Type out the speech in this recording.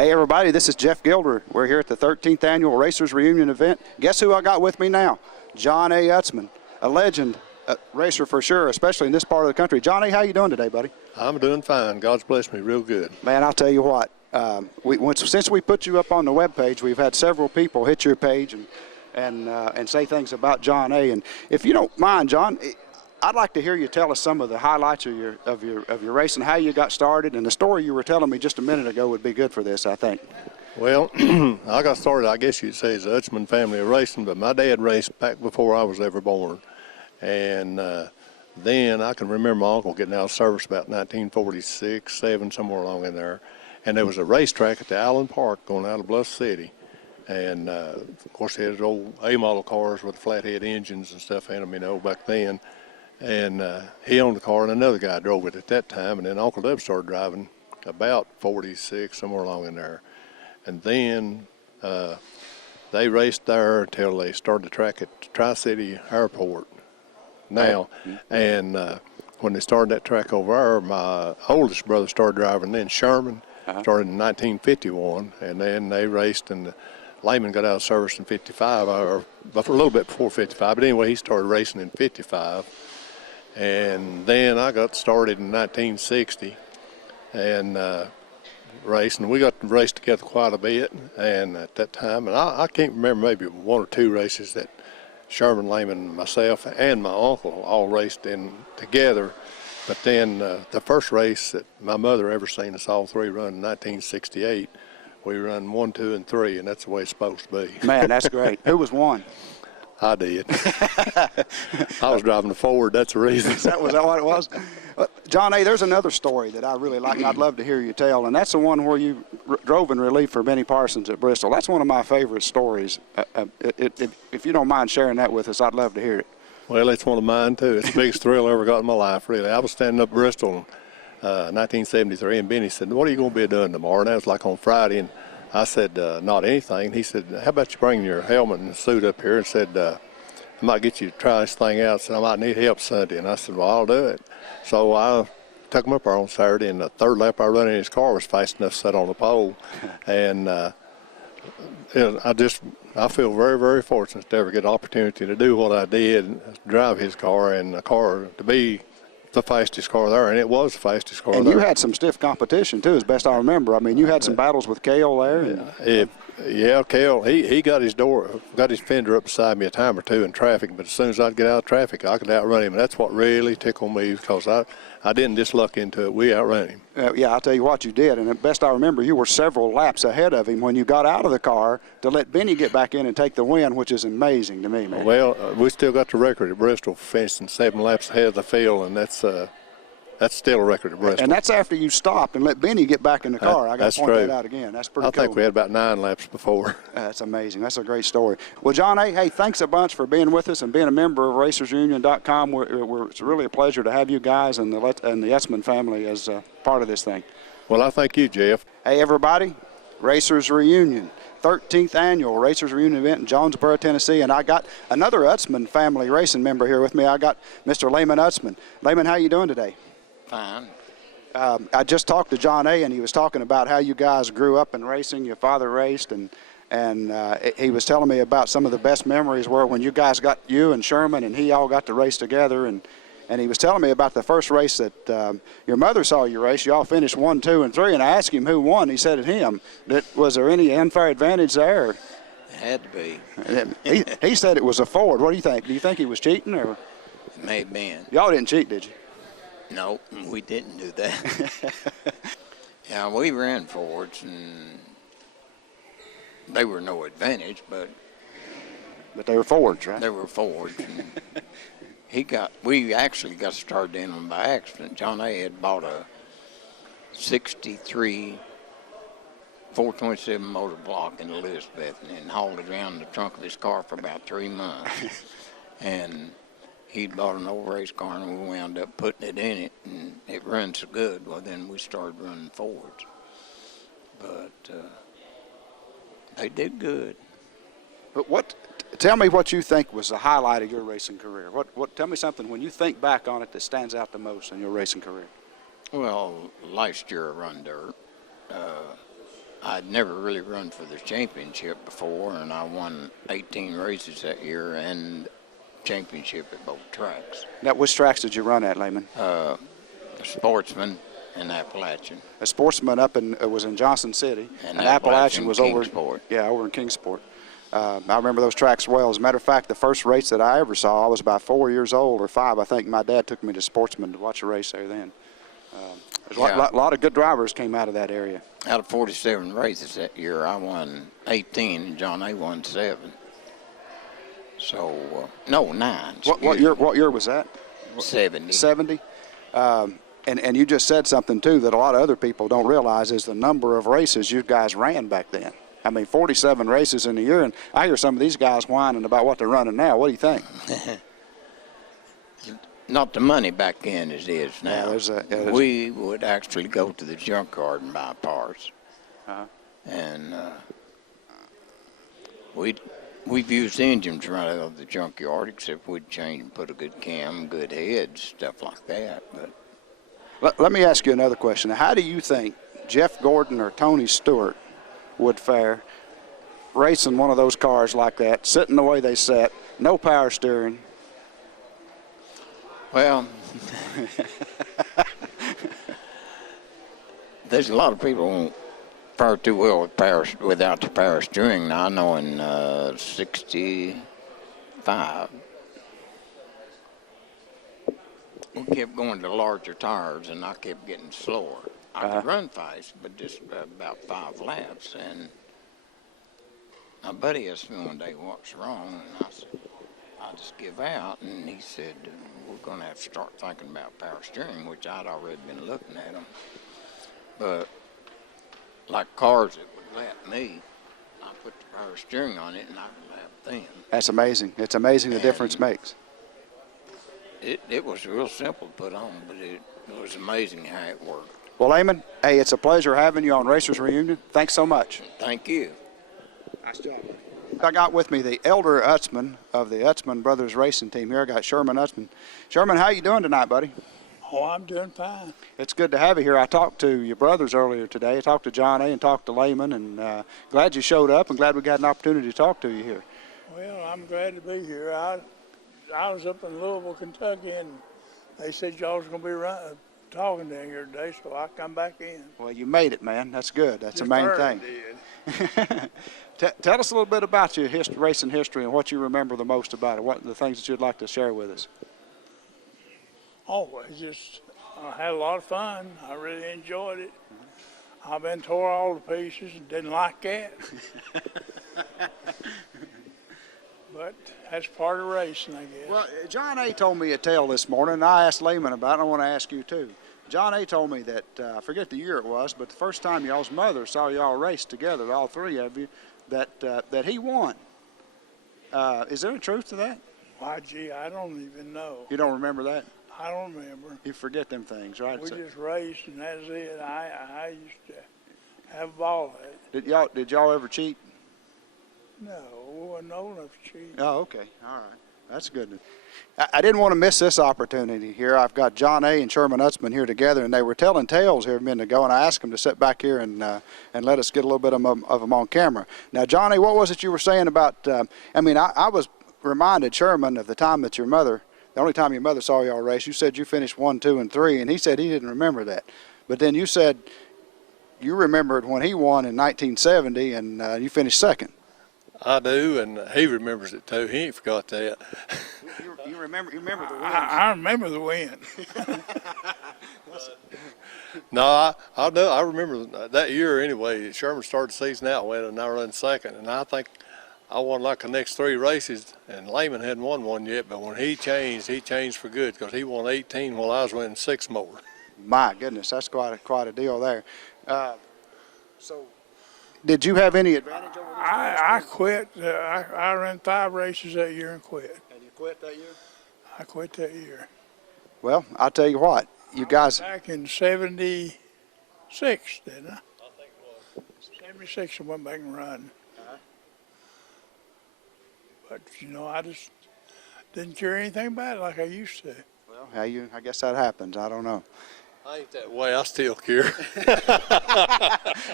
Hey everybody, this is Jeff Gilder. We're here at the 13th Annual Racers Reunion event. Guess who I got with me now? John A. Utsman, a legend racer for sure, especially in this part of the country. John A., how you doing today, buddy? I'm doing fine. God's blessed me real good. Man, I'll tell you what, since we put you up on the webpage, we've had several people hit your page and say things about John A. And if you don't mind, John, I'd like to hear you tell us some of the highlights of your racing, how you got started, and the story you were telling me just a minute ago would be good for this, I think. Well, I got started, I guess you'd say, as the Utsman family of racing, but my dad raced back before I was ever born. And then I can remember my uncle getting out of service about 1946, 7, somewhere along in there. And there was a racetrack at the Island Park going out of Bluff City. And, of course, they had old A-model cars with flathead engines and stuff in them, back then. And he owned the car, and another guy drove it at that time. And then Uncle Dub started driving about 46, somewhere along in there. And then they raced there until they started the track at Tri-City Airport now. And when they started that track over there, my oldest brother started driving, then Sherman started in 1951. And then they raced, and Layman got out of service in 55, or a little bit before 55. But anyway, he started racing in 55. And then I got started in 1960 and racing. We got to race together quite a bit, and at that time, and I can't remember, maybe one or two races that Sherman, Layman, myself, and my uncle all raced in together. But then the first race that my mother ever seen us all three run in 1968, we run 1, 2, and 3, and that's the way it's supposed to be. Man, that's great. Who was one? I did. I was driving the Ford, that's the reason. Was that what it was? John A., there's another story that I really like and I'd love to hear you tell, and that's the one where you drove in relief for Benny Parsons at Bristol. That's one of my favorite stories. If you don't mind sharing that with us, I'd love to hear it. Well, it's one of mine, too. It's the biggest thrill I ever got in my life, really. I was standing up Bristol in 1973, and Benny said, "What are you going to be doing tomorrow?" And that was like on Friday, and I said, "Not anything." He said, "How about you bring your helmet and suit up here?" And said, "I might get you to try this thing out." Said, "I might need help Sunday." And I said, "Well, I'll do it." So I took him up there on Saturday, and the third lap I run in his car was fast enough to sit on the pole. And I feel very, very fortunate to ever get an opportunity to do what I did, drive his car, and the car to be the fastest car there, and it was the fastest car there. And you had some stiff competition, too, as best I remember. I mean, you had some battles with Cale there. Yeah, Cale, he got his fender up beside me a time or two in traffic, but as soon as I'd get out of traffic, I could outrun him. And that's what really tickled me, because I didn't just luck into it. We outran him. Yeah, I'll tell you what you did. And at best I remember, you were several laps ahead of him when you got out of the car to let Benny get back in and take the win, which is amazing to me, man. Well, we still got the record at Bristol, finishing 7 laps ahead of the field, and that's still a record at Bristol. And that's after you stopped and let Benny get back in the car. I got to point that out again. That's pretty cool. I think we had about 9 laps before. That's amazing. That's a great story. Well, John A., hey, thanks a bunch for being with us and being a member of RacersReunion.com. It's really a pleasure to have you guys and the Utsman family as part of this thing. Well, I thank you, Jeff. Hey, everybody, Racers Reunion. 13th Annual Racers Reunion event in Jonesboro, Tennessee, and I got another Utsman family racing member here with me. I got Mr. Layman Utsman. Layman, how you doing today? Fine. I just talked to John A., and he was talking about how you guys grew up in racing. Your father raced, and he was telling me about some of the best memories were when you and Sherman and he all got to race together. And he was telling me about the first race that your mother saw you race. You all finished 1, 2, and 3, and I asked him who won. He said it him. Was there any unfair advantage there? It had to be. He said it was a Ford. What do you think? Do you think he was cheating, or? It may have been. Y'all didn't cheat, did you? No, we didn't do that. Yeah, we ran Fords, and they were no advantage, but they were Fords, right? They were Fords. And we actually got started in them by accident. John A. had bought a 63 427 motor block in Elizabeth and hauled it around the trunk of his car for about 3 months. And he'd bought an old race car, and we wound up putting it in it, and it ran so good. Well, then we started running Fords. But they did good. But tell me what you think was the highlight of your racing career. Tell me something when you think back on it that stands out the most in your racing career. Well, last year I run dirt. I'd never really run for the championship before, and I won 18 races that year and championship at both tracks. Now, which tracks did you run at, Layman? Sportsman and Appalachian. A Sportsman up in was in Johnson City, And Appalachian was Kingsport. over in Kingsport. I remember those tracks well. As a matter of fact, the first race that I ever saw, I was about 4 years old or 5. I think my dad took me to Sportsman to watch a race there then. There's a lot of good drivers came out of that area. Out of 47 races that year, I won 18, and John A. won 7. So, no, 9. What year was that? 70. 70. And you just said something, too, that a lot of other people don't realize is the number of races you guys ran back then. I mean, 47 races in a year, and I hear some of these guys whining about what they're running now. What do you think? Not the money back then as it is now. Yeah, we would actually go to the junkyard and buy parts. And we've used engines right out of the junkyard, except we'd change and put a good cam, good head, stuff like that. But let me ask you another question. How do you think Jeff Gordon or Tony Stewart would fare racing one of those cars like that, sitting the way they sat, no power steering? Well, there's a lot of people who won't fare too well with without the power steering. Now, I know in 65, we kept going to larger tires, and I kept getting slower. I could run fast, but just about 5 laps. And my buddy asked me one day what's wrong, and I said, I just give out. And he said, we're going to have to start thinking about power steering, which I'd already been looking at them. But like cars that would lap me, I put the power steering on it, and I could lap them. That's amazing. It's amazing the difference it makes. It was real simple to put on, but it was amazing how it worked. Well, Layman, hey, it's a pleasure having you on Racers Reunion. Thanks so much. Thank you. Nice job. I got with me the elder Utsman of the Utsman Brothers racing team here. I got Sherman Utsman. Sherman, how you doing tonight, buddy? Oh, I'm doing fine. It's good to have you here. I talked to your brothers earlier today. I talked to John A. and talked to Layman, and glad you showed up and glad we got an opportunity to talk to you here. Well, I'm glad to be here. I was up in Louisville, Kentucky, and they said y'all was going to be talking down here today, so I come back in. Well, you made it, man. That's good. That's Just the main heard thing. Did. Tell us a little bit about your racing history and what you remember the most about it, what the things that you'd like to share with us. Oh, I had a lot of fun. I really enjoyed it. I've been tore all to pieces and didn't like that. But that's part of racing, I guess. Well, John A. told me a tale this morning, and I asked Layman about it, and I want to ask you too. John A. told me that, I forget the year it was, but the first time y'all's mother saw y'all race together, all three of you, that he won. Is there a truth to that? Why, gee, I don't even know. You don't remember that? I don't remember. You forget them things, right? We just raced, and that's it. I used to have a ball at it. Did y'all ever cheat? No, I wasn't old enough to cheat. Oh, okay. All right. That's good. I didn't want to miss this opportunity here. I've got John A. and Sherman Utsman here together, and they were telling tales here a minute ago, and I asked them to sit back here and let us get a little bit of them on camera. Now, John A., what was it you were saying about, I was reminded, Sherman, of the time that your mother, the only time your mother saw y'all race, you said you finished 1, 2, and 3, and he said he didn't remember that. But then you said you remembered when he won in 1970, and you finished second. I do, and he remembers it too. He ain't forgot that. You remember the win? I remember the win. No, I do. I remember that year anyway. Sherman started the season out winning, and I ran second. And I think I won like the next 3 races, and Layman hadn't won one yet. But when he changed for good because he won 18 while I was winning 6 more. My goodness, that's quite a deal there. So, did you have any advantage over these guys? I quit. I ran 5 races that year and quit. And you quit that year? I quit that year. Well, I'll tell you what, you guys. Back in 76, didn't I? I think it was. 76, I went back and run. But, I just didn't care anything about it like I used to. Well, I guess that happens. I don't know. I ain't that way. I still care.